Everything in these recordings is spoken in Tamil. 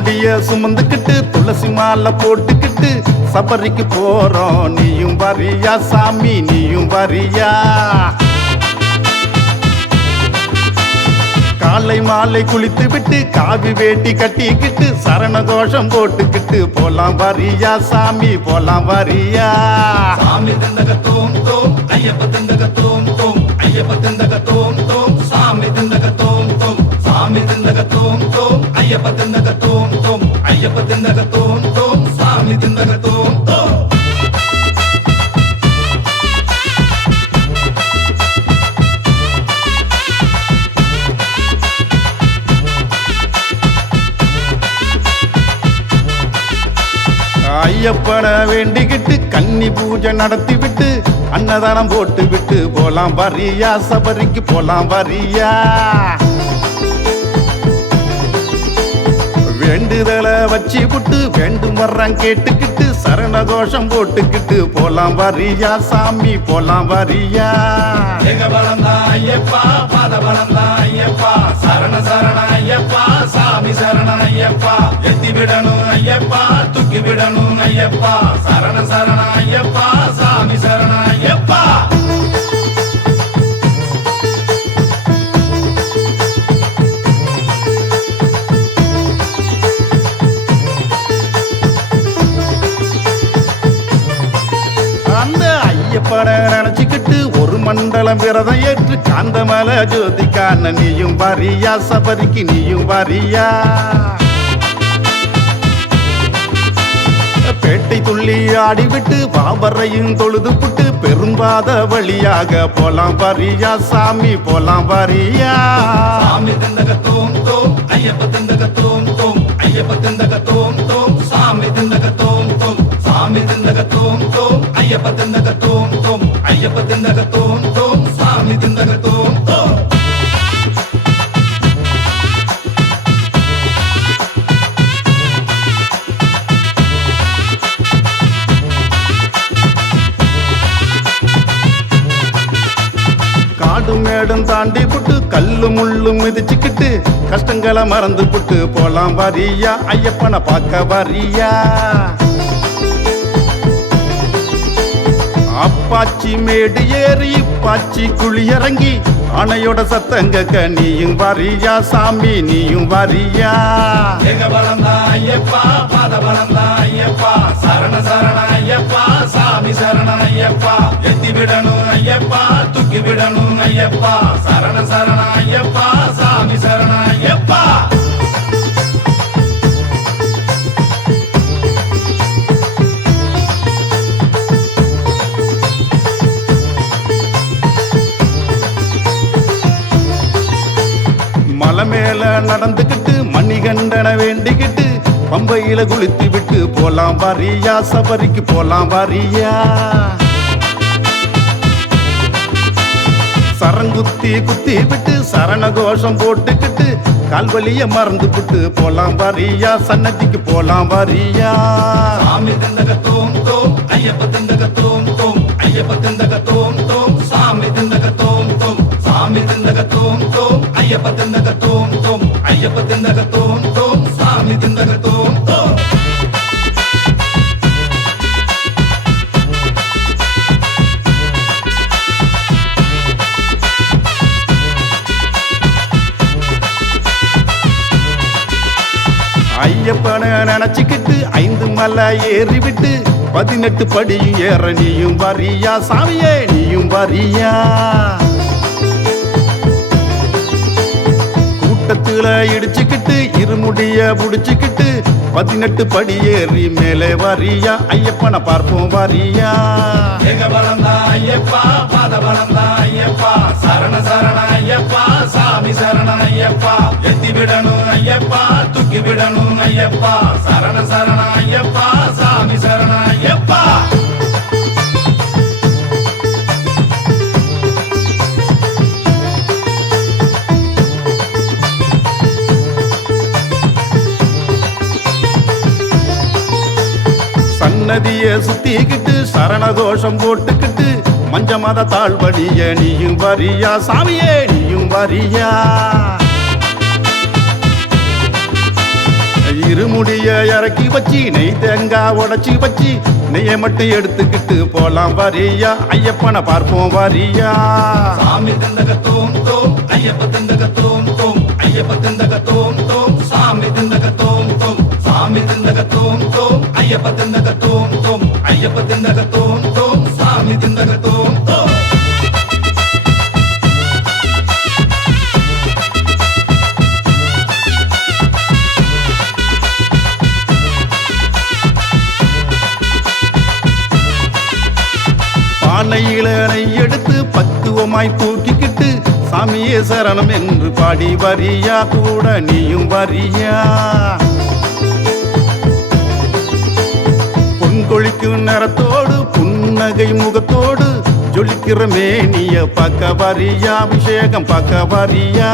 முடிய சுமந்துக்கிட்டு துளசி மாலை போட்டுக்கிட்டு சபரிக்கு போறோம். நீயும் வரியா சாமி, நீயும் வரியா? காலை மாலை குளித்து விட்டு காவி வேட்டி கட்டிக்கிட்டு சரண கோஷம் போட்டுக்கிட்டு போலாம் வரியா சாமி, போலாம் வரியா? சாமி தந்தக தோம் தோம் ஐயப்ப தந்தக தோம் தோம் ஐயப்ப தந்தக தோம் தோம் சாமி தந்தக தோம் தோம் சாமி தந்தக தோம் தோம் ஐயப்ப தந்தக தோம் தோம் ஐயப்ப தந்தக தோம் தோம் சாமி தந்தக தோம் தோம். ஐயப்பனை வேண்டிக்கிட்டு கன்னி பூஜை நடத்தி விட்டு அன்னதானம் போட்டு விட்டு போலாம் வரியா சபரிக்கு, போலாம் வரியா? வேண்டுதலை வச்சு விட்டு வேண்டும் வர்றான் கேட்டுக்கிட்டு சரண கோஷம் போட்டுக்கிட்டு போலாம் வரியா சாமி, போலாம் வரியா? எங்க பலந்தா ஐயப்பா, பாத பலந்தா ஐயப்பா, சரண சரண ஐயப்பா, சாமி சரண ஐயப்பா, எத்தி விடணும் ஐயப்பா, தூக்கி விடணும் ஐயப்பா, சரண சரண ஐயப்பா, சாமி சரண ஐயப்பா. அந்த ஐயப்பனை நினைச்சுக்கிட்டு ஒரு மண்டலம் விரதம் ஏற்று காந்த மலை ஜோதி காண நீயும் வரியா சபரிக்கு, நீயும் வரியா? பேட்டை துள்ளி ஆடிவிட்டு பாபரையும் தொழுது புட்டு பெரும்பாத வழியாக போலாம் வரியா சாமி, போலாம் வரியா? சாமி தந்தக தோம் தோம் ஐயப்ப தந்தக தோம் தோம் ஐயப்ப தந்தக தோம் தோம் சாமி தந்தக தோம் தோம் சாமி தந்தக தோம் தோம் ஐயப்ப தந்தக தோம் தோம் ஐயப்ப தந்தக தோம் தோம் சாமி தந்தக தோம் தோம். காடு மேடம் தாண்டி புட்டு கல்லு முள்ளு மிதிச்சுக்கிட்டு கஷ்டங்களை மறந்து புட்டு போலாம் வரியா ஐயப்பனை பார்க்க வரியா? அப்பாச்சி மேடு ஏறி பாச்சி குழி இறங்கி அணையோட சத்தங்க நீயும் வரியா சாமி, நீயும் வரியா? எங்க பலந்தா ஐயப்பா, பாத பலந்தா ஐயப்பா, சரண சரண ஐயப்பா, சாமி சரண ஐயப்பா, எத்தி விடணும் ஐயப்பா, தூக்கி விடணும் ஐயப்பா, சரண சரண ஐயப்பா, சாமி சரண ஐயப்பா. மலை மேல நடந்துக்கிட்டு மணிகண்டனை வேண்டிக்கிட்டு பம்பையில குளித்து விட்டு போலாம் வரியா சபரிக்கு, போலாம் வரியா? சரங்குத்தி குத்தி விட்டு சரண கோஷம் போட்டுக்கிட்டு கால்வலிய மறந்து விட்டு போலாம் வரியா சன்னதிக்கு, போலாம் வரியா? சாமி தந்தக தோம் தோம் ஐயப்ப தந்தக தோம் தோம் ஐயப்ப தந்தக தோம் தோம் சாமி தந்தக தோம் தோம் சாமி தந்தக தோம் தோம் ஐயப்ப தந்தக தோம் தோம் ஐயப்ப தந்தக தோம் தோம் சாமி தந்தக தோம் தோம். ஐயப்பனை நினைச்சுக்கிட்டு 5 மலை ஏறி விட்டு 18 படியும் ஏற நீயும் வரியா சாமியே, நீயும் வரியா? கூட்டத்துல இடிச்சுக்கிட்டு இருமுடிய புடிச்சுக்கிட்டு 18 படி ஏறி மேலே வரியா ஐயப்பனை பார்ப்போம் வரியா? எங்க பலந்தா ஐயப்பா, பாத பலந்தா ஐயப்பா, சரண சரண ஐயப்பா, சாமி சரண ஐயப்பா, எத்தி விடணும் ஐயப்பா, தூக்கி விடணும் ஐயப்பா, சரண சரண ஐயப்பா, சாமி சரண ஐயப்பா. சன்னதிய சுத்திக்கிட்டு சரண கோஷம் போட்டுக்கிட்டு மஞ்ச மத தாழ்வடிய நீயும் வரியா சாமியே, நீயும் வரியா? இருமுடிய இறக்கி வச்சு நெய் தேங்காய் உடைச்சி வச்சு நெய்யை மட்டும் எடுத்துக்கிட்டு போலாம் வரியா ஐயப்பனை பார்ப்போம் வரியா சாமி தந்தக தோம் தோம் ஐயப்ப தந்தக தோம் தோம் ஐயப்ப தந்தக தோம் தோம் சாமி தந்தக தோம் தோம் சாமி தந்தக தோம் தோம் ஐயப்ப தந்தக தோம் தோம் ஐயப்ப தந்தக தோம் தோம் சாமி தந்தக தோம் தோம் பானையில நெய் எடுத்து பக்குவமாய் தூக்கிக்கிட்டு சாமியே சரணம் என்று பாடி வரியா கூட நீயும் வரியா பொன்கொழிக்கும் நேரத்தோடு புன்னகை முகத்தோடு ஜொலிக்கிற மேனிய பக்க வரியா அபிஷேகம் பக்க வரியா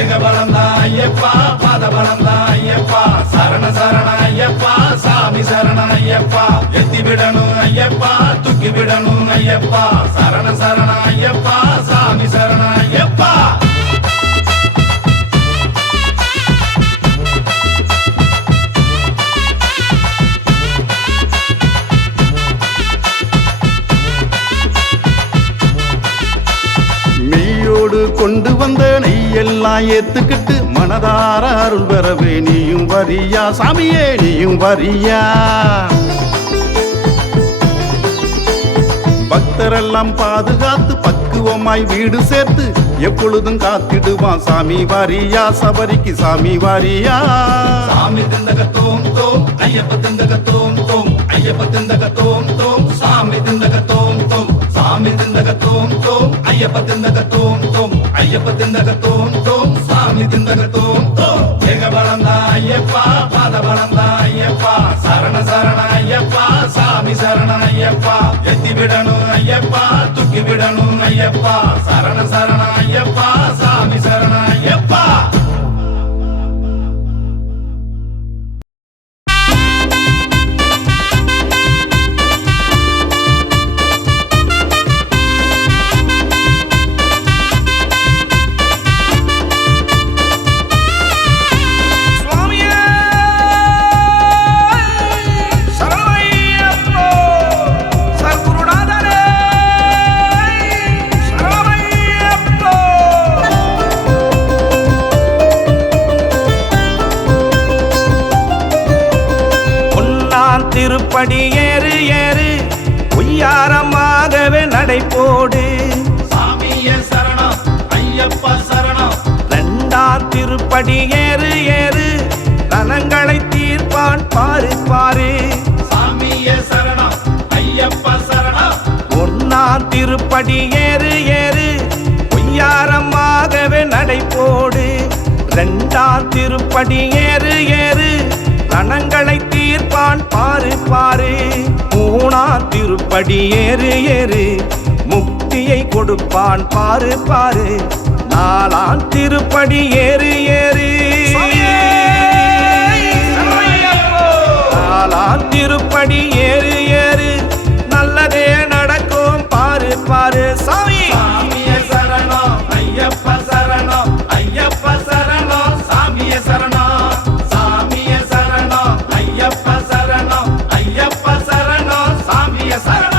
ஏகபலந்தா ஐயப்பா பாதபலந்தா ஐயப்பா சரண சரண ஐயப்பா சாமி சரண ஐயப்பா எத்தி விடணும் ஐயப்பா தூக்கி விடணும் ஐயப்பா சரண சரண ஐயப்பா சாமி சரண ஐயப்பா மெய்யோடு கொண்டு வந்த நெய்யெல்லாம் ஏத்துக்கிட்டு மனதார அருள் பெறவே நீயும் வரியா சாமியே நீயும் வரியா பக்தரெல்லாம் பாதுகாத்து பக்குவமாய் வீடு சேர்த்து எப்பொழுதும் காத்திடுவான் சாமி வாரியா சபரிக்கு சாமி வாரியா சாமி தந்தக தோம் தோம் ஐயப்ப தந்தக தோம் தோம் ஐயப்ப தந்தக தோம் தோம் சாமி தந்தக தோம் தோம் சாமி தந்தக தோம் தோம் ஐயப்ப தந்தக தோம் தோம் ஐயப்ப தந்தக தோம் தோம் சாமி தந்தக தோம் தோம் ஏகபலந்தா ஐயப்பா பாதபலந்தா ஐயப்பா சரண சரண ஐயப்பா சாமி சரண ஐயப்பா எத்தி விடணும் ஐயப்பா தூக்கி விடணும் ஐயப்பா சரண சரண ஐயப்பா சாமி சரண ஐயப்பா திருப்படி ஏறு ஏறு உய்யாரமாகவே நடைபோடு சாமியே சரணம் ஐயப்பா சரணம் ரெண்டாம் திருப்படி ஏறு ஏறு ரணங்களை தீர்ப்பான் பாரு பாரு சாமியே சரணம் ஐயப்பா சரணம் ஒன்னாம் திருப்படி ஏறு ஏறு உய்யாரமாகவே நடைபோடு ரெண்டாம் திருப்படி ஏறு ஏறு ரணங்களை தீர்ப்பான் பாரு பாரு மூணாம் திருப்படி ஏறு ஏறு முக்தியை கொடுப்பான் பாரு பாரு நாலாம் திருப்படி ஏறு ஏறு நாலாம் திருப்படி ஏறு ஏறு நல்லதே நடக்கும் பாரு பாரு சாமி சாமியே சரணம் ஐயப்பா சரணம் ஐயப்பா சரணம் சாமியே சரணம் சாமியே சரணம் ஐயப்பா சரணம் ஐயப்பா சரணம் சாமியே சரணம்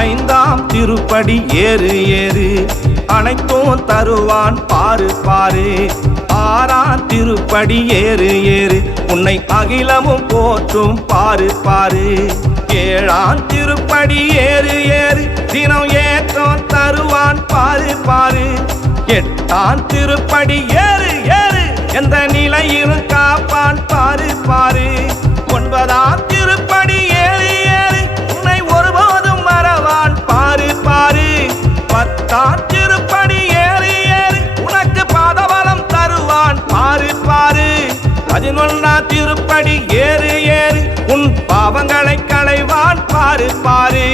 ஐந்தாம் திருப்படி ஏறு ஏறு அனைத்தும் தருவான் பாரு பாரு ஆறாம் திருப்படி ஏறு ஏறு உன்னை அகிலமும் போற்றும் பாரு பாரு ஏழாம் திருப்படி ஏறு ஏறு தினம் ஏற்றம் தருவான் பாரு பாரு எட்டாம் திருப்படி ஏறு ஏறு எந்த நிலையிலும் காப்பான் பாரு பாரு ஒன்பதாம் திருப்படி ஏறு ஏறு உன்னை ஒருபோதும் மறவான் பாரு பாரு பத்தாம் திருப்படி ஏறு ஏறு உனக்கு பாதபலம் தருவான் பாரு பாரு 11ஆம் திருப்படி ஏறு ஏறு உன் பாவங்களை களைவான் பாரு பாரு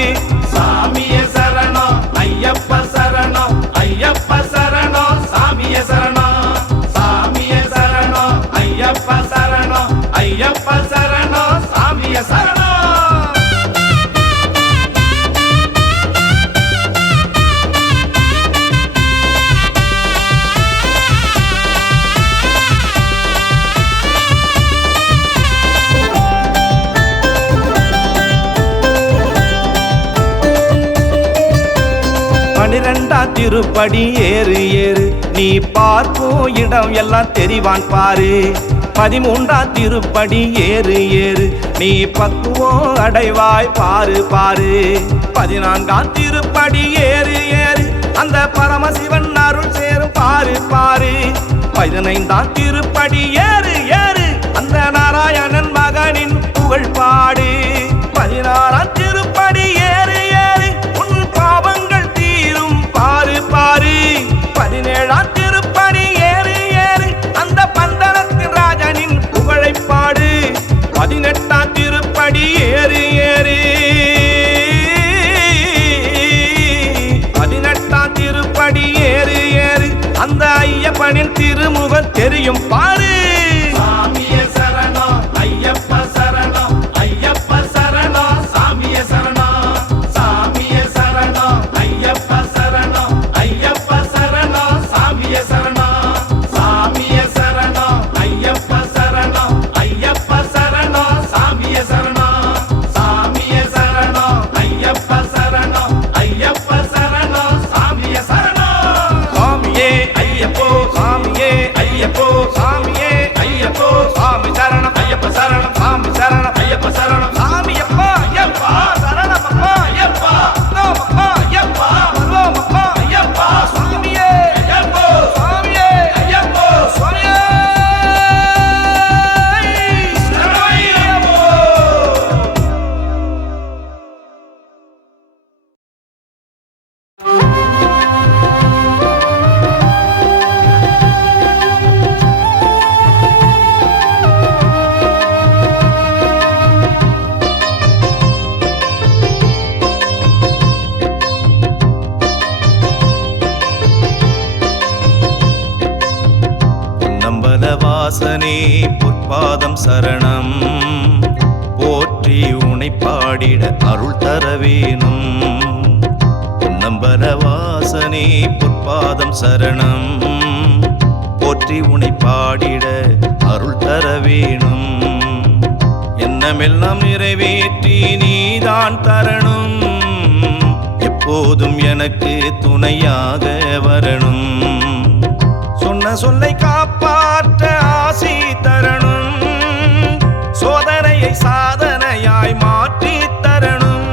சாமியே சரணம் ஐயப்பா சரணம் ஐயப்பா சரணம் சாமியே சரணம் 12ஆம் திருப்படி ஏறு ஏறு நீ பார்க்கும் இடம் எல்லாம் தெரிவான் பாரு 13ஆம் திருப்படி ஏறு ஏறு நீ பக்குவம் அடைவாய் பாரு பாரு 14ஆம் திருப்படி ஏறு ஏறு அந்த பரமசிவன் அருள் சேரும் பாரு பாரு 15ஆம் திருப்படி ஏறு ஏறு அந்த நாராயணன் மகனின் புகழ் பாடு 16ஆம் திருப்படி ஏறு ஏறு உன் பாவங்கள் தீரும் பாரு பாரு 17ஆம் திருப்படி ஏறு ஏறு அந்த பந்தளத்தின் ராஜனின் புகழை பாடு 18ஆம் திருப்படி ஏறு ஏறு 18ஆம் திருப்படி ஏறு ஏறு அந்த ஐயப்பனின் திருமுகம் தெரியும் பாரு சாமியே சரணம் ஐயப்ப சரணம் ஐயப்ப சரணம் சாமியே சரணம் சாமியே சரணம் ஐயப்ப சரணம் ஐயப்ப சரணம் சாமியே சரணம் சாமியே சரணம் ஐயப்ப சரணம் ஐயப்ப சரணம் சாமியே சரணம் சாமியே சரணம் ஐயப்ப சரணம் ஐயப்ப சரணம் சாமியே சரணம் சாமியே ஐயப்போ சாமியே ஐயப்போ சாமியே ஐயப்போ சாமி சரணம் ஐயப்ப சரணம் சாமி சரணம் ஐயப்ப சரணம் சாமியப்பா ஐயப்பா சரணமப்பா ஐயப்பா நாமப்பா ஐயப்பா மருவமப்பா ஐயப்பா சாமியே ஐயப்போ சாமியே ஐயப்போ சாமியே சரணமையப்போ நம்பல வாசனே பொற்பாதம் சரணம் போற்றி உனை பாடிட அருள் தர வேணும் நம்பல வாசனே பொற்பாதம் சரணம் போற்றி உனை பாடிட அருள் தர வேணும் எண்ணமெல்லாம் நிறைவேற்றி நீதான் தரணும் எப்போதும் எனக்கு துணையாக வரணும் சொன்ன சொல்லை காப்பாற்ற ஆசி தரணும் சோதனையை சாதனையாய் மாற்றி தரணும்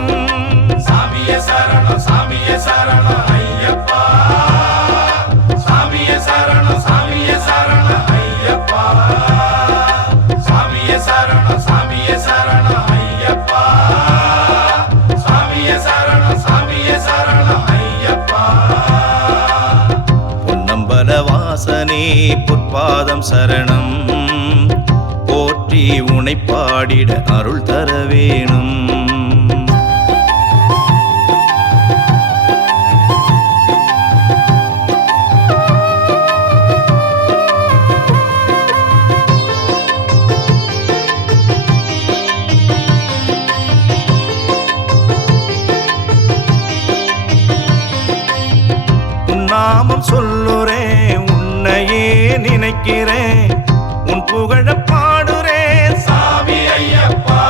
சாமியே சரணம் சாமியே சரணம் ஐயப்பா சாமியே சரணம் சாமியே சரணம் ஐயப்பா சாமியே சரணம் சாமியே சரணம் ஐயப்பா சாமியே சரணம் சாமியே சரணம் ஐயப்பா பொன்னம்பல வாசனே பொற்பாதம் சரணம் போற்றி உனை பாடிட அருள் தர வேணும் நாமம் சொல்லுறேன் உன்னையே நினைக்கிறேன் உன் புகழ பாடுறேன் சாமி ஐயப்பா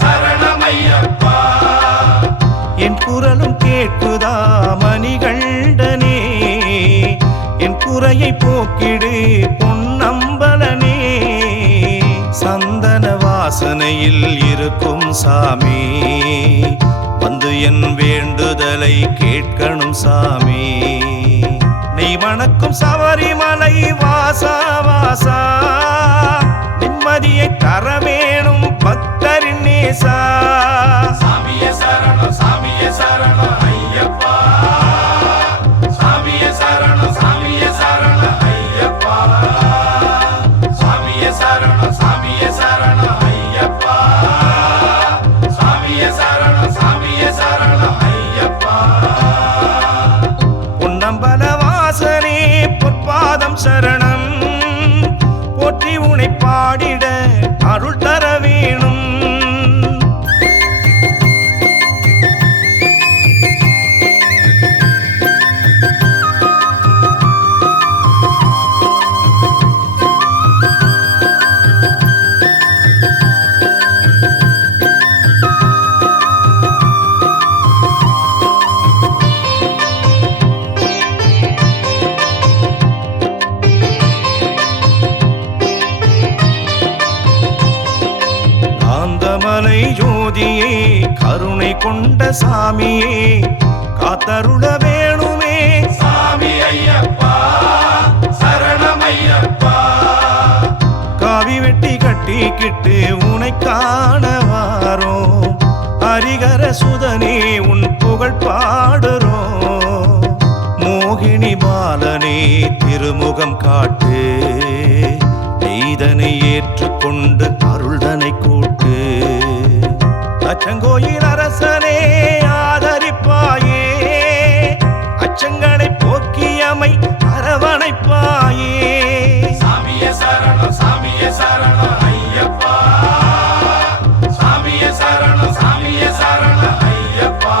சரணம் ஐயப்பா என் குரலும் கேட்குதா மணிகண்டனே என் குறையை போக்கிடு பொன்னம்பலனே சந்தன வாசனையில் இருக்கும் சாமி வந்து என் வேண்டுதலை கேட்கணும் சாமி நீ வணக்கம் சபரிமலை வாசா வாசா நிம்மதியை தர வேணும் பக்தரின் நேசா சாமியே சரணம் சாமியே சரணம் ஐயப்பா சாமியே சரணம் சாமியே சரணம் ஐயப்பா சாமியே சரணம் சாமியே சரணம் ஐயப்பா சாமியே சரணம் சாமியே சரணம் ஐயப்பா பொன்னம்பல வாசனே பொற்பாதம் சரணம் போற்றி உனை பாடிட அருள் தர வேணும் கொண்ட சாமியே காத்தருள வேணுமே. சாமி ஐயப்பா சரணமையப்பா. காவி வெட்டி கட்டிக்கிட்டு உனை காண வாரோம். ஹரிகர சுதனே உன் புகழ் பாடுறோம். மோகினி பாலனே திருமுகம் காட்டு. நெய்தனை ஏற்றுக்கொண்டு அருள்தனை கூட்டு. அச்சங்கோயில் அரசனே ஆதரிப்பாயே. அச்சங்களை போக்கியமை அரவணைப்பாயே. சாமியே சரணம் சாமியே சரணம் ஐயப்பா. சாமியே சரணம் சாமியே சரணம் ஐயப்பா.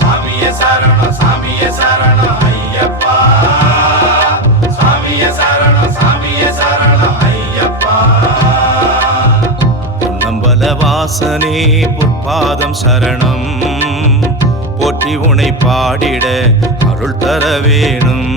சாமியே சரணம் சாமியே சரணம் ஐயப்பா. சாமியே சரணம் சாமியே சரணம் ஐயப்பா. பொன்னம்பல வாசனே பொற்பாதம் சரணம். போற்றி உனை பாடிட அருள் தர வேணும்.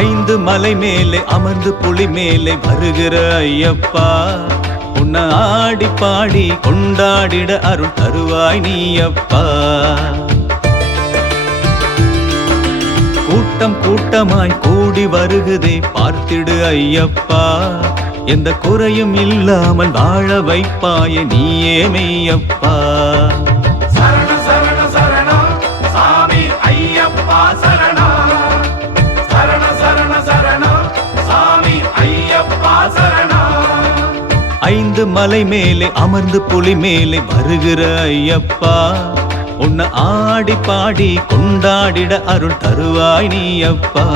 ஐந்து மலை மேலே அமர்ந்து புலி மேலே வருகிற ஐயப்பா. உன்னை ஆடி பாடி கொண்டாடிட அருள் தருவாய் நீயப்பா. கூட்டம் கூட்டமாய் கூடி வருகுதே பார்த்திடு ஐயப்பா. எந்த குறையும் இல்லாமல் வாழ வைப்பாய நீயே மெய்யப்பா. சரணம் சரணம் சரணம் சாமி ஐயப்பா சரணம். சரணம் சரணம் சரணம் சாமி ஐயப்பா சரணம். ஐந்து மலை மேலே அமர்ந்து புலி மேலே வருகிற ஐயப்பா. உன்னை ஆடி பாடி கொண்டாடிட அருள் தருவாய் நீயப்பா.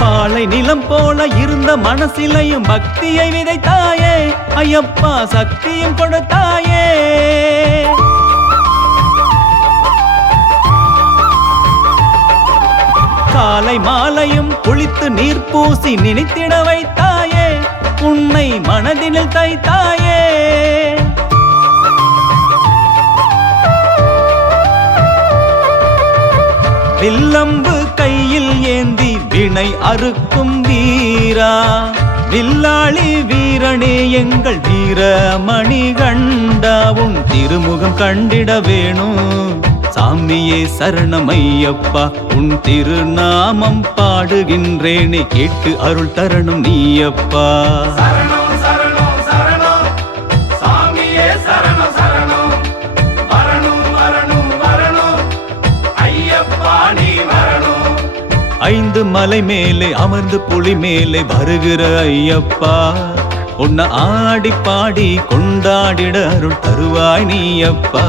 பாலை நிலம் போல இருந்த மனசிலையும் பக்தியை விதைத்தாயே ஐயப்பா. சக்தியும் கொடுத்தாயே. காலை மாலையும் குளித்து நீர் பூசி நினைத்திட வைத்தாயே. உன்னை மனதினில் தைத்தாயே. வில்லம்பு கையில் ஏந்தி வினை அறுக்கும் வீரா. வில்லாளி வீரனே எங்கள் வீர மணிகண்டா. உன் திருமுகம் கண்டிட வேணும் சாமியே சரணமையப்பா. உன் திருநாமம் பாடுகின்றேனே கேட்டு அருள் தரணும் நீயப்பா. சரணம் சரணம் சரணம் சாமியே சரணம் சரணம். வரணும் வரணும் வரணும் ஐயப்பா நீ வரணும். ஐந்து மலை மேலே அமர்ந்து புலி மேலே வருகிற ஐயப்பா. உன்னை ஆடி பாடி கொண்டாடிட அருள் தருவாய் நீயப்பா.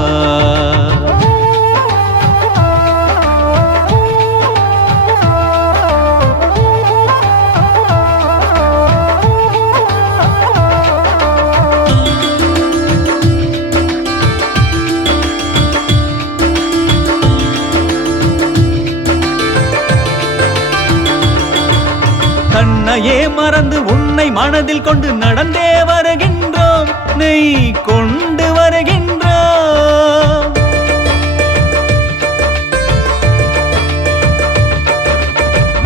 தன்னையே மறந்து உன்னை மனதில் கொண்டு நடந்தே வருகின்றோம். நெய் கொண்டு வருகின்றோம்.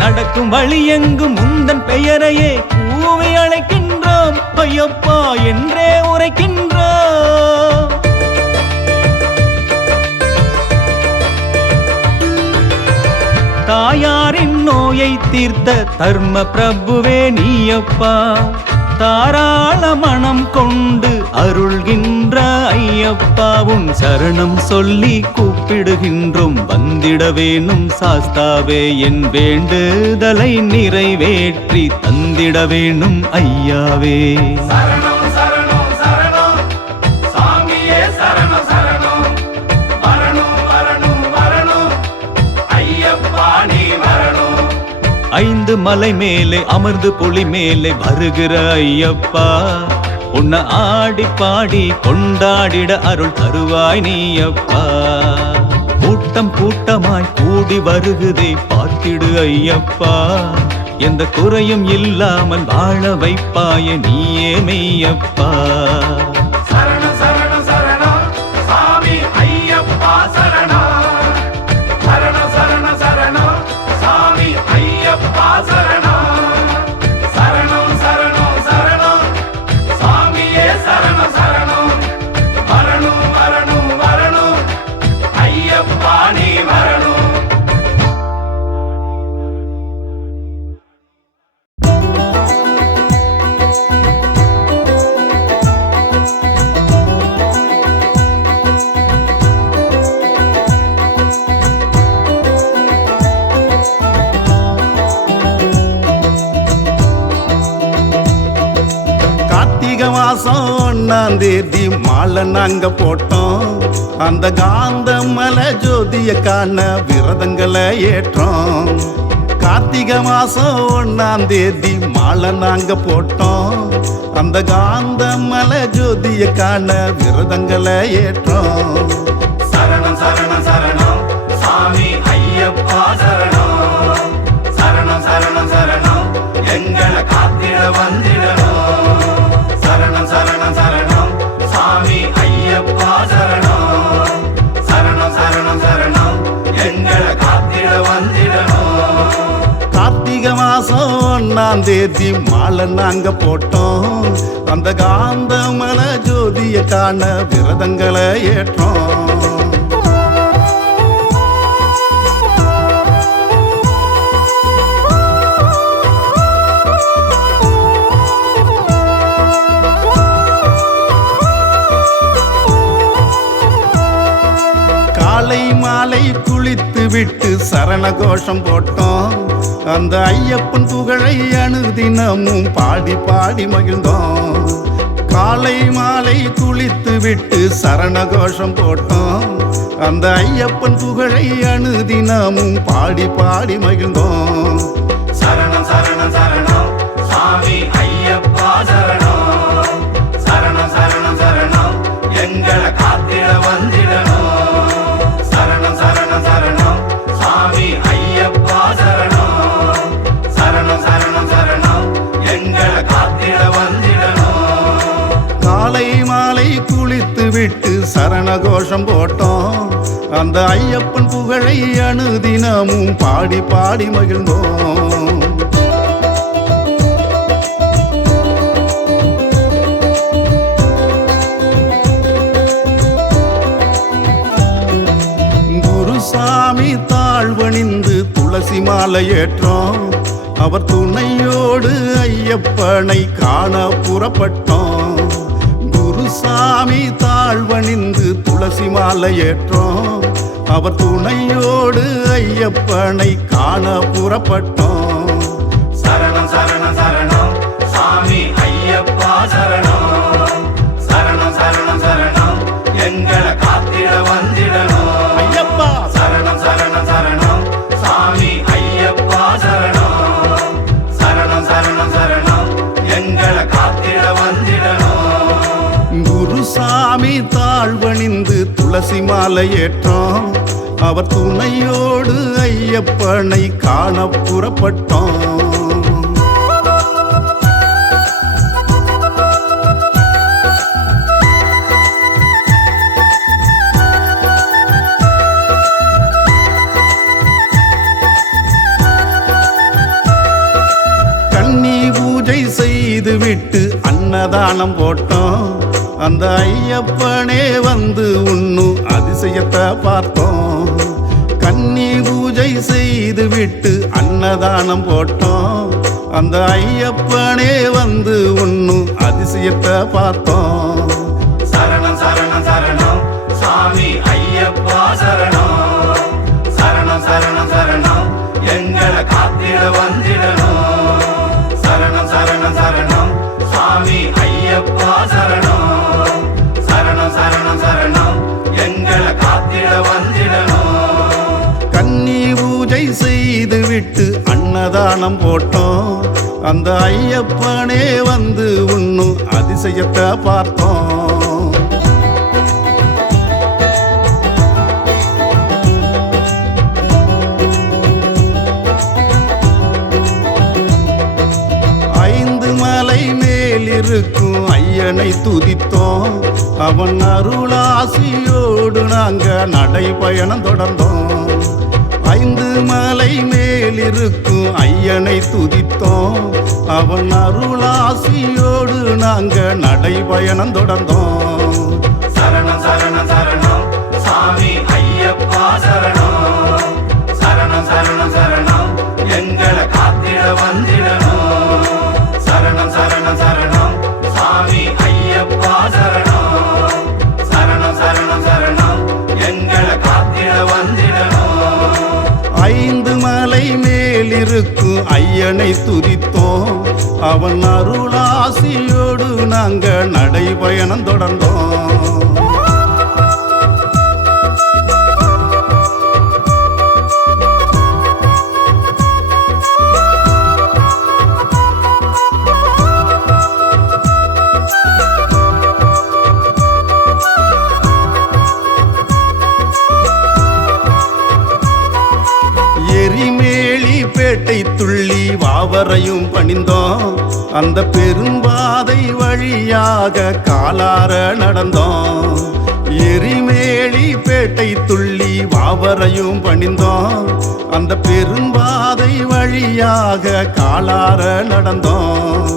நடக்கும் வழி எங்கும் உந்தன் பெயரையே கூவி அழைக்கின்றோம். ஐயப்பா என்றே உரைக்கின்றோம். தாயாரின் நோயை தீர்த்த தர்ம பிரபுவே நீயப்பா. தாராள மனம் கொண்டு அருள்கின்ற ஐயப்பா. உன் சரணம் சொல்லி கூப்பிடுகின்றோம் வந்திட வேணும் சாஸ்தாவே. என் வேண்டுதலை நிறைவேற்றி தந்திட வேணும் ஐயாவே. சரணம் சரணம் சரணம் சாமியே சரணம் சரணம். ஐந்து மலை மேலே அமர்ந்து புலி மேலே வருகிற ஐயப்பா உன்னை ஆடி பாடி கொண்டாடிட அருள் தருவாய் நீயப்பா கூட்டம் கூட்டமாய் கூடி வருகுதே பார்த்திடு ஐயப்பா எந்த குறையும் இல்லாமல் வாழ வைப்பாய நீயே மெய்யப்பா சரண சரண சரண சாமி ஐயப்பா சரண சரண சரண சரண சாமி ஐயப்பா சரண சரணம் சரணம் சரணம் சாமியே சரண சரணம் வரணும் வரணும் வரணும் ஐயப்பா நீ வரணும் கார்த்திகை மாசம் 1ஆம் தேதி மாலை நாங்க போட்டோம் அந்த காந்த மலை ஜோதிய காண விரதங்களை ஏற்றோம் கார்த்திகை மாசம் 1ஆம் தேதி மாலை நாங்க போட்டோம் அந்த காந்த மலை ஜோதிய காண விரதங்களை ஏற்றோம் சரணம் சரணம் சரணம் சாமி ஐயப்பா சரணம் சரணம் சரணம் சரணம் எங்களை காத்திட வந்திடணும் சரணம் சரணம் சரணம் சாமி ஐயப்பா சரணம் சரணம் சரணம் சரணம் எங்களை காத்திட வந்திடணும் கார்த்திகை மாசம் 1ஆம் தேதி மாலை நாங்க போட்டோம் அந்த காந்த மலை ஜோதிய காண விரதங்களை ஏற்றோம் காலை மாலை குளித்து விட்டு சரண கோஷம் போட்டோம் அந்த ஐயப்பன் புகழை அனுதினமும் பாடி பாடி மகிழ்ந்தோம் காலை மாலை குளித்து விட்டு சரண கோஷம் போட்டோம் அந்த ஐயப்பன் புகழை அனுதினமும் பாடி பாடி மகிழ்ந்தோம் சரணம் சரணம் சரணம் சாமி ஐயப்பா சரணம் சரணம் சரணம் சரணம் எங்களை காத்திட வந்திடணும் சரணம் சரணம் சரணம் சாமி ஐயப்பா சரணம் சரணம் சரணம் சரணம் எங்களை காத்திட வந்திடணும் காலை மாலை குளித்து விட்டு சரண கோஷம் போட்டோம் அந்த ஐயப்பன் புகழை அனுதினமும் பாடி பாடி மகிழ்ந்தோம் குருசாமி தாழ்வணிந்து துளசி மாலை ஏற்றோம் அவர் துணையோடு ஐயப்பனை காண புறப்பட்டோம் குருசாமி தாழ்வணிந்து துளசி மாலை ஏற்றோம் அவர் துணையோடு ஐயப்பனை காண புறப்பட்டோம் சரணம் சரணம் சரணம் சாமி ஐயப்பா சரணம் சரணம் சரணம் சரணம் எங்களை காத்திட வந்திடணும் ஐயப்பா சரணம் சரணம் சரணம் சாமி ஐயப்பா சரணம் சரணம் சரணம் சரணம் எங்களை காத்திட வந்திடணும் குருசாமி தாழ்வணிந்து துளசி மாலை ஏற்றோம் அவர் துணையோடு ஐயப்பனை காண புறப்பட்டோம் கன்னி பூஜை செய்து விட்டு அன்னதானம் போட்டோம் அந்த ஐயப்பனே வந்து உண்ணும் அதிசயத்தை பார்த்தோம் கன்னி பூஜை செய்து விட்டு அன்னதானம் போட்டோம் அந்த ஐயப்பனே வந்து உண்ணும் அதிசயத்தை பார்த்தோம் சரணம் சரணம் சரணம் சாமி ஐயப்பா சரணம் சரணம் சரணம் சரணம் எங்களை காத்திட வந்திடணும் சரணம் சரணம் சரணம் சாமி ஐயப்பா சரணம் சரணம் சரணம் சரணம் எங்களை காத்திட வந்திடணும் கன்னி பூஜை செய்து விட்டு அன்னதானம் போட்டோம். அந்த ஐயப்பனே வந்து உண்ணும் அதிசயத்தை பார்த்தோம். ஐந்து மலை மேல் இருக்கும் ஐயனை துதித்தோம். அவன் அருளாசியோடு நாங்க நடைபயணம் தொடர்ந்தோம். ஐந்து மலை மேல் இருக்கும் ஐயனை துதித்தோம். அவன் அருளாசியோடு நாங்க நடைபயணம் தொடர்ந்தோம். சரணம் சரணம் சரணம் சாமி ஐயப்பா சரணம். சரணம் சரணம் சரணம் எங்களை காத்திட வந்திடணும். சரணம் சரணம் சரணம் சாமி ஐயப்பா சரணம். சரணம் சரணம் சரணம் எங்களை காத்திட வந்திடணும். ஐந்து மலை மேல் இருக்கும் ஐயனை துதித்தோம். அவன் அருளாசியோடு நாங்க நடைபயணம் தொடர்ந்தோம். எரிமேலி பேட்டை துள்ளி வாவரையும் பணிந்தோம். அந்த பெரும்பாதை வழியாக காலார நடந்தோம். எரிமேலி பேட்டை துள்ளி வாவரையும் பணிந்தோம். அந்த பெரும்பாதை வழியாக காலார நடந்தோம்.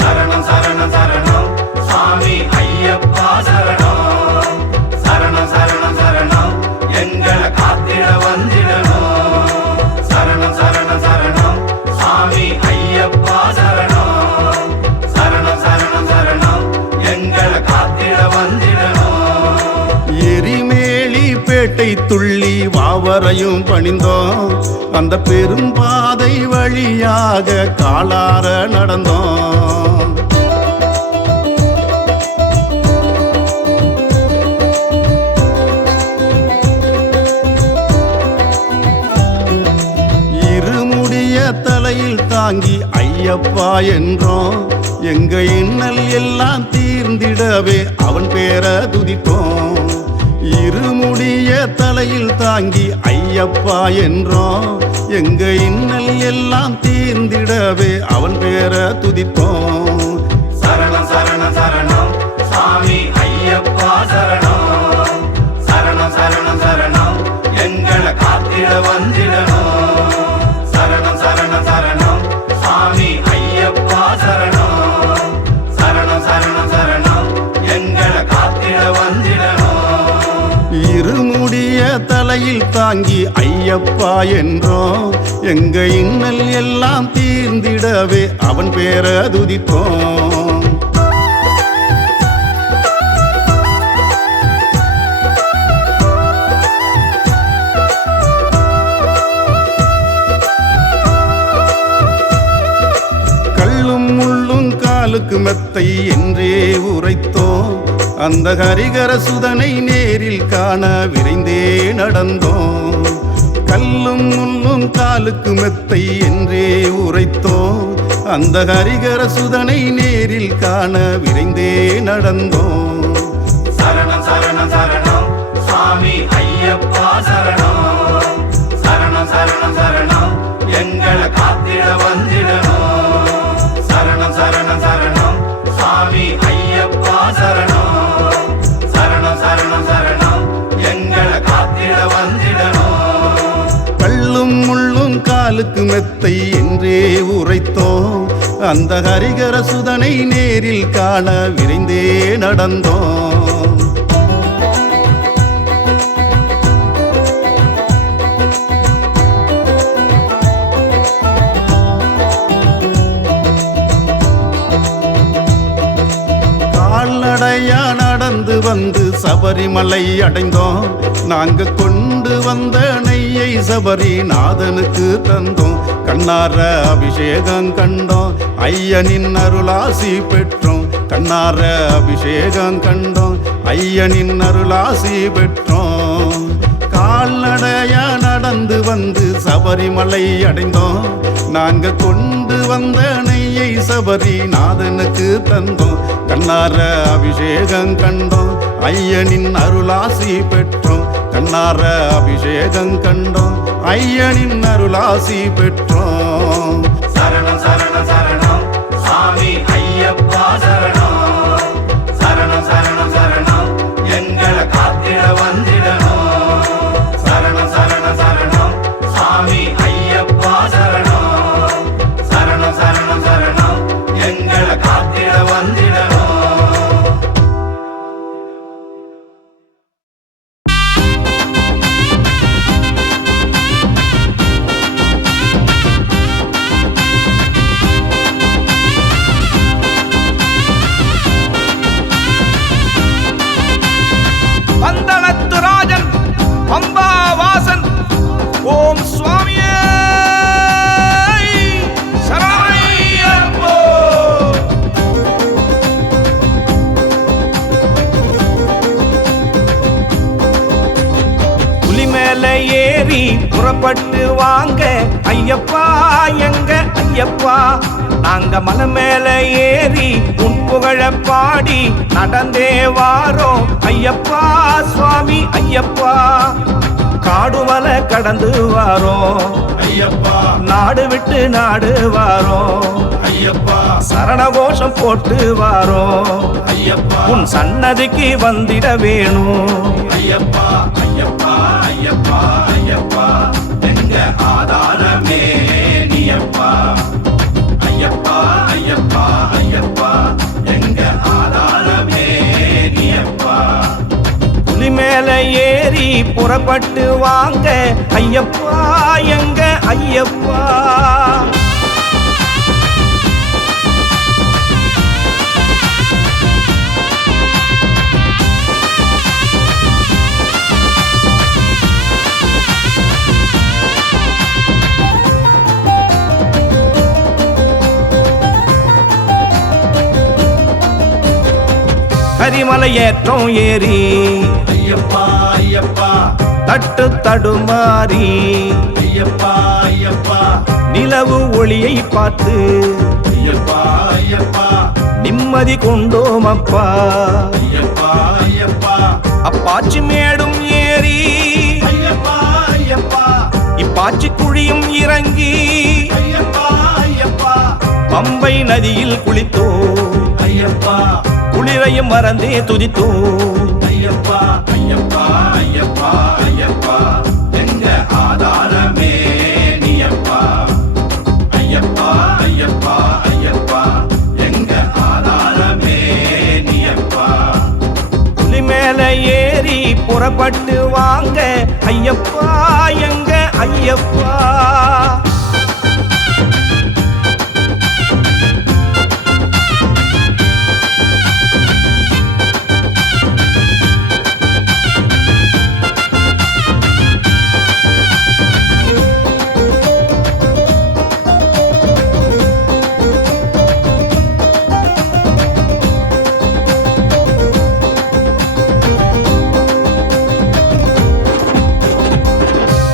சரணம் சரணம் சரணம் சாமி ஐயப்பா சரணம். சரணம் சரணம் சரணம் எங்களை காத்திட வந்திடணும். சரணம் சரணம் சரணம் சாமி ஐயப்பா சரணம். சரணம் சரணம் சரணம் எங்களை காத்திட வந்திடணும். எரிமேலி பேட்டை துள்ளி வாவரையும் பணிந்தோம். அந்த பெரும்பாதை வழியாக காலார நடந்தோம். இருமுடிய தலையில் தாங்கி ஐயப்பா என்றோம். எங்க இன்னல் எல்லாம் தீர்ந்திடவே அவன் பேரை துதித்தோம். இருமுடிய தலையில் தாங்கி ஐயப்பா என்றோம். எங்க இன்னல் எல்லாம் தீர்ந்திடவே அவன் பேரை துதித்தோம். சரணம் சரணம் சரணம் சாமி ஐயப்பா சரணம். சரணம் சரணம் சரணம் எங்களை காத்திட வந்திடணும். சரணம் சரணம் சரணம் சாமி ஐயப்பா சரணம். சரணம் சரணம் சரணம் எங்களை காத்திட வந்திடணும். இருமுடிய தலையில் தாங்கி ஐயப்பா என்றோம். எங்க இன்னல் எல்லாம் தீர்ந்திடவே அவன் பேரை துதித்தோம். கல்லும் முள்ளும் காலுக்கு மெத்தை என்றே உரைத்தோம். அந்த ஹரிகர சுதனை நேரில் காண விரைந்தே நடந்தோம். கல்லும் முள்ளும் காலுக்கு மெத்தை என்றே உரைத்தோம். அந்த ஹரிகர சுதனை நேரில் காண விரைந்தே நடந்தோம். சரணம் சரணம் சரணம் சாமி ஐயப்பா சரணம். சரணம் சரணம் சரணம் எங்களை காத்திட வந்திடணும். சரணம் சரணம் சரணம் சாமி ஐயப்பா சரணம். சரணம் சரணம் சரணம் எங்களை காத்திட வந்திடணும். கல்லும் முள்ளும் காலுக்கு மெத்தை என்றே உரைத்தோம். அந்த ஹரிகர சுதனை நேரில் காண விரைந்தே நடந்தோம். கால்நடையா நடந்து வந்து சபரிமலை அடைந்தோம். நாங்க கொண்டு வந்த நெய்யை சபரிநாதனுக்கு தந்தோம். கண்ணார அபிஷேகம் கண்டோம். ஐயனின் அருளாசி பெற்றோம். கண்ணார அபிஷேகம் கண்டோம். ஐயனின் அருளாசி பெற்றோம். கால்நடையா நடந்து வந்து சபரிமலை அடைந்தோம். நாங்க கொண்டு வந்த நெய்யை சபரி நாதனுக்கு தந்தோம். கண்ணார அபிஷேகம் கண்டோம், ஐயனின் அருளாசி பெற்றோம். கண்ணார அபிஷேகம் கண்டோம், ஐயனின் அருளாசி பெற்றோம். சரணம் சரணம் சரணம் சாமி ஐயப்பா சரணம். சரணம் சரணம் சரணம் எங்களை காத்திட வந்திடணும். சரணம் சரணம் சரணம் சாமி ஐயப்பா சரணம். சரணம் சரணம் சரணம் எங்களை காத்திட வந்திடணும். பந்தளத்து ராஜன் பம்பாவாசன் ஓம் சுவாமியே சரணமையப்போ. புலி மேல ஏறி புறப்பட்டு வாங்க ஐயப்பா எங்க ஐயப்பா. நாங்க மலை மேல ஏறி உன் புகழ பாடி நடந்தே வாரோம் ஐயப்பா சுவாமி ஐயப்பா. காடுமலை கடந்து வாரோம் ஐயப்பா நாடு விட்டு நாடு வாரோம் ஐயப்பா சரணகோஷம் போட்டு வாரோம். ஐயப்பா உன் சன்னதிக்கு வந்திட வேணும் ஐயப்பா ஐயப்பா ஐயப்பா ஐயப்பா எங்க ஆதாரமே நீயப்பா. ஐயப்பா ஐயப்பா ஐயப்பா எங்க ஆதாரமே நீயப்பா. புலி மேல ஏறி புறப்பட்டு வாங்க ஐயப்பா எங்க ஐயப்பா. கரிமலை ஏற்றம் ஏறி ஐயப்பா ஐயப்பா தட்டு தடுமாறி ஐயப்பா ஐயப்பா நிலவு ஒளியை பார்த்து ஐயப்பா ஐயப்பா நிம்மதி கொண்டோம் அப்பா. ஐயப்பா ஐயப்பா அப்பாச்சி மேடும் ஏறி ஐயப்பா ஐயப்பா இப்பாச்சி குழியும் இறங்கி ஐயப்பா ஐயப்பா பம்பை நதியில் குளித்தோ ஐயப்பா குளிரையும் மறந்தே துதித்தோ. ஐயப்பா ஐயப்பா ஐயப்பா ஐயப்பா எங்க ஆதாரமே நீயப்பா. ஐயப்பா ஐயப்பா ஐயப்பா எங்க ஆதாரமே நீயப்பா. புலி மேல ஏறி புறப்பட்டு வாங்க ஐயப்பா எங்க ஐயப்பா.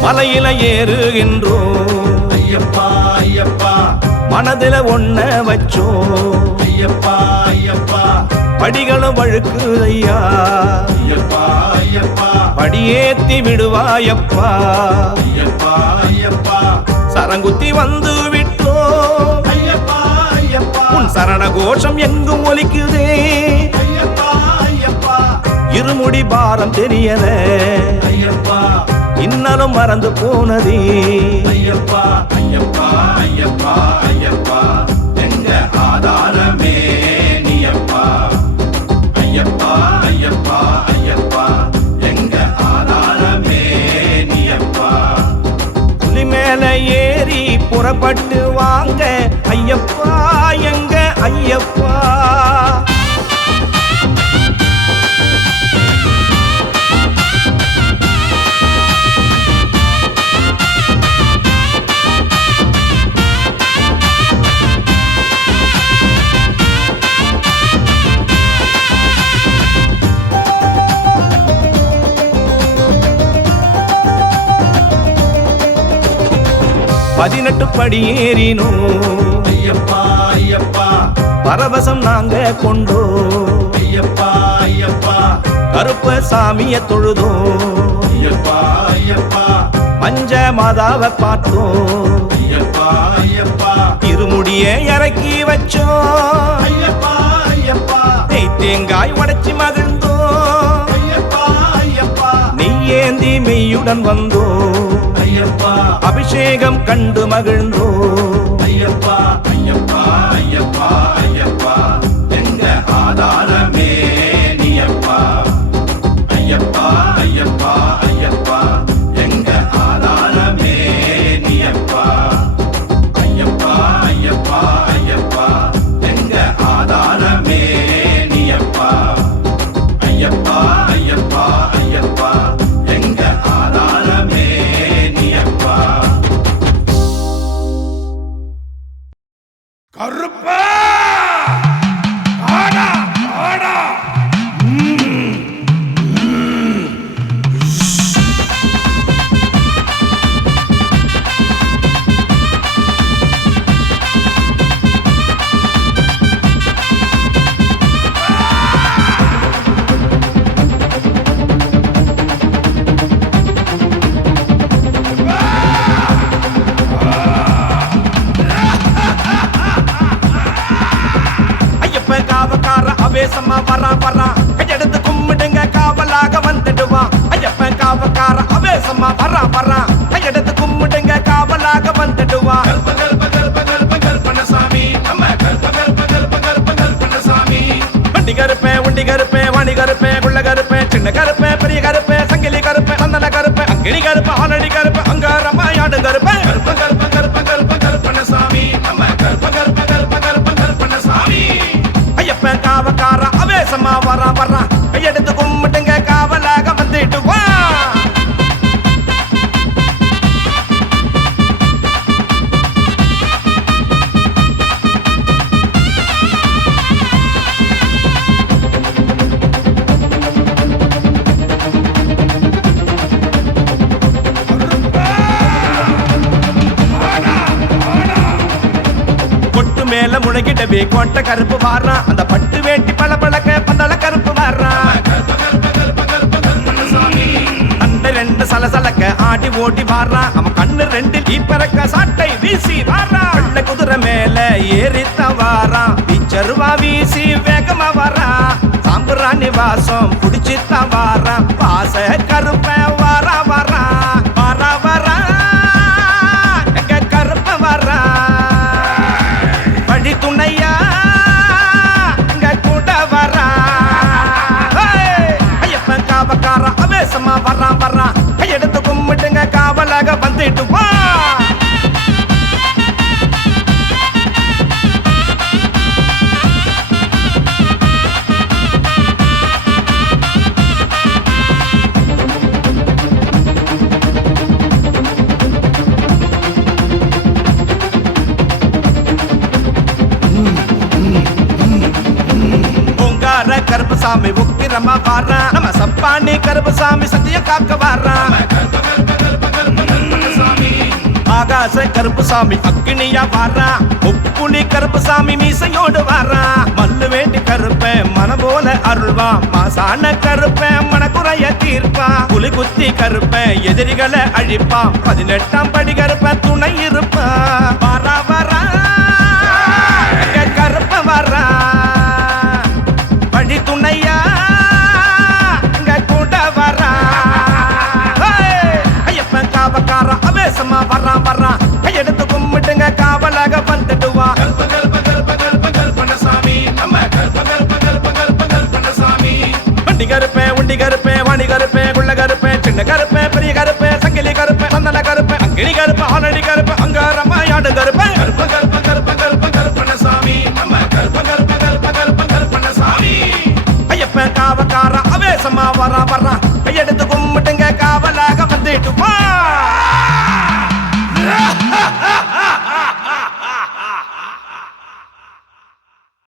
மலையில ஏறுகின்றோம் ஐயப்பா ஐயப்பா மனதில ஒன்ன வச்சோம். ஐயப்பா ஐயப்பா படிகளும் வழுக்குதையா ஐயப்பா ஐயப்பா படியேத்தி விடுவாயப்பா. ஐயப்பா ஐயப்பா சரங்குத்தி வந்து விட்டோம் ஐயப்பா ஐயப்பா உன் சரண கோஷம் எங்கும் ஒலிக்குதே. ஐயப்பா ஐயப்பா இருமுடி பாரம் தெரியல ஐயப்பா இன்னலும் மறந்து போனதே. ஐயப்பா ஐயப்பா ஐயப்பா ஐயப்பா எங்க ஆதாரமே நீயப்பா. ஐயப்பா ஐயப்பா ஐயப்பா எங்க ஆதாரமே நீயப்பா. புலி மேல ஏறி புறப்பட்டு வாங்க ஐயப்பா எங்க ஐயப்பா. 18 படி ஏறினோ ஐயப்பா ஐயப்பா பரவசம் நாங்க கொண்டோ ஐயப்பா ஐயப்பா கருப்ப சாமிய தொழுதோ ஐயப்பா ஐயப்பா மஞ்ச மாதாவை பார்த்தோம் ஐயப்பா ஐயப்பா இருமுடிய இறக்கி வச்சோம் ஐயப்பா ஐயப்பா நெய் தேங்காய் உடைச்சி மகிழ்ந்தோ ஐயப்பா ஐயப்பா நெய்யேந்தி மெய்யுடன் வந்தோ ஐயப்பா அபிஷேகம் கண்டு மகிழ்ந்தோ ஐயப்பா ஐயப்பா ஐயப்பா ஐயப்பா எங்க ஆதாரமே நீயப்பா ஐயப்பா ஐயப்பா ஐயப்பா எங்க ஆதாரமே நீயப்பா ஐயப்பா ஐயப்பா ஐயப்பா எங்க ஆதாரமே நீயப்பா ஐயப்பா ஐயப்பா ஐயப்பா எங்க ஆதாரமே நீயப்பா கருப்பா ஆடா ஆடா ஐயப்ப காவக்கார அவேசமா வரா வரா கையெடுத்து கும்பிடுங்க காவலாக வந்துடுவா ஐயப்ப காவக்கார அவேசமா வரா வரா கையெடுத்து கும்பிடுங்க காவலாக வந்துடுவா கல்பனசாமி நம்ம கல்பனசாமி வண்டி கருப்பேன் உண்டி கருப்பேன் வாணி கருப்பேன் குள்ள கருப்பேன் சின்ன கருப்பேன் பெரிய கருப்பேன் சங்கிலி கருப்பேன் சந்தன கருப்பேன் அங்கிணி கருப்பேன் ஆனடி கருப்பேன் அங்காரமா யாடு கருப்பேன் கல்பனசாமி நம்ம கல்பனசாமி ஐயப்ப காவக்கார அவேசமா வரா வரா கையெடுத்து கும்பிட்டுங்க காவலாக வந்துட்டு வா கொட்டு மேல முளைகிட்டவே கோட்டை கருப்பு வாரா அந்த பட்டு வேட்டி பல பழக்க பந்தள கருப்பு வாரா அந்த ரெண்டு சலசலக்க ஆடி ஓடி வாரா அவன் கண்ணு ரெண்டு ஈப்பறக்க சாட்டை வீசி வாரா வெள்ளை குதிரை மேல ஏறித்த வாரா பிச்சருவா வீசி வேகமா வாரா சாம்புராணி வாசம் புடிச்சித்த வாரா பாச கருப்ப வாரா வாரா வாரா வாரா எங்க கருப்ப வாரா வழி துணையா எங்க கூட வரா ஐயப்பன் காவக்கார அவேசமா வரா வரா கையெடுத்து கும்பிட்டுங்க காவலாக வந்துட்டு வா ஓங்கார கருப்பசாமி உக்கிரமா வாரா நம்ம சப்பானி கருப்பசாமி சத்திய காக்க வாரா ஆகாச கருப்புசாமி அக்கினியா வாரா உப்புலி கருப்புசாமி மீசையோடு வாரா மல்லு வேண்டி கருப்ப மன போல அருள்வா மாசான கருப்ப மனக்குறைய தீர்ப்பா புலி குத்தி கருப்ப எதிரிகளை அழிப்பா 18ஆம் படி கருப்ப துணை இருப்பா வாரா வாரா எங்க கருப்ப வாரா வழி துணையா எங்க கூட வரா ஐயப்பன் காவக்கார அவேசமா வரா வரா கையெடுத்து கும்பிட்டுங்க காவலாக வந்துடுவா கல்பனசாமி நம்ம கல்பனசாமி வண்டி கருப்பேன் உண்டி கருப்பேன் வாணி கருப்பேன் குள்ள கருப்பேன் சின்ன கருப்பேன் பெரிய கருப்பேன் சங்கிலி கருப்பேன் சந்தன கருப்பேன் அங்கிணி கருப்பேன் ஆனடி கருப்பேன் அங்காரமா யாடு கருப்பேன் கல்பனசாமி நம்ம கல்பனசாமி ஐயப்பன் காவக்கார அவேசமா வரா வரா கையெடுத்து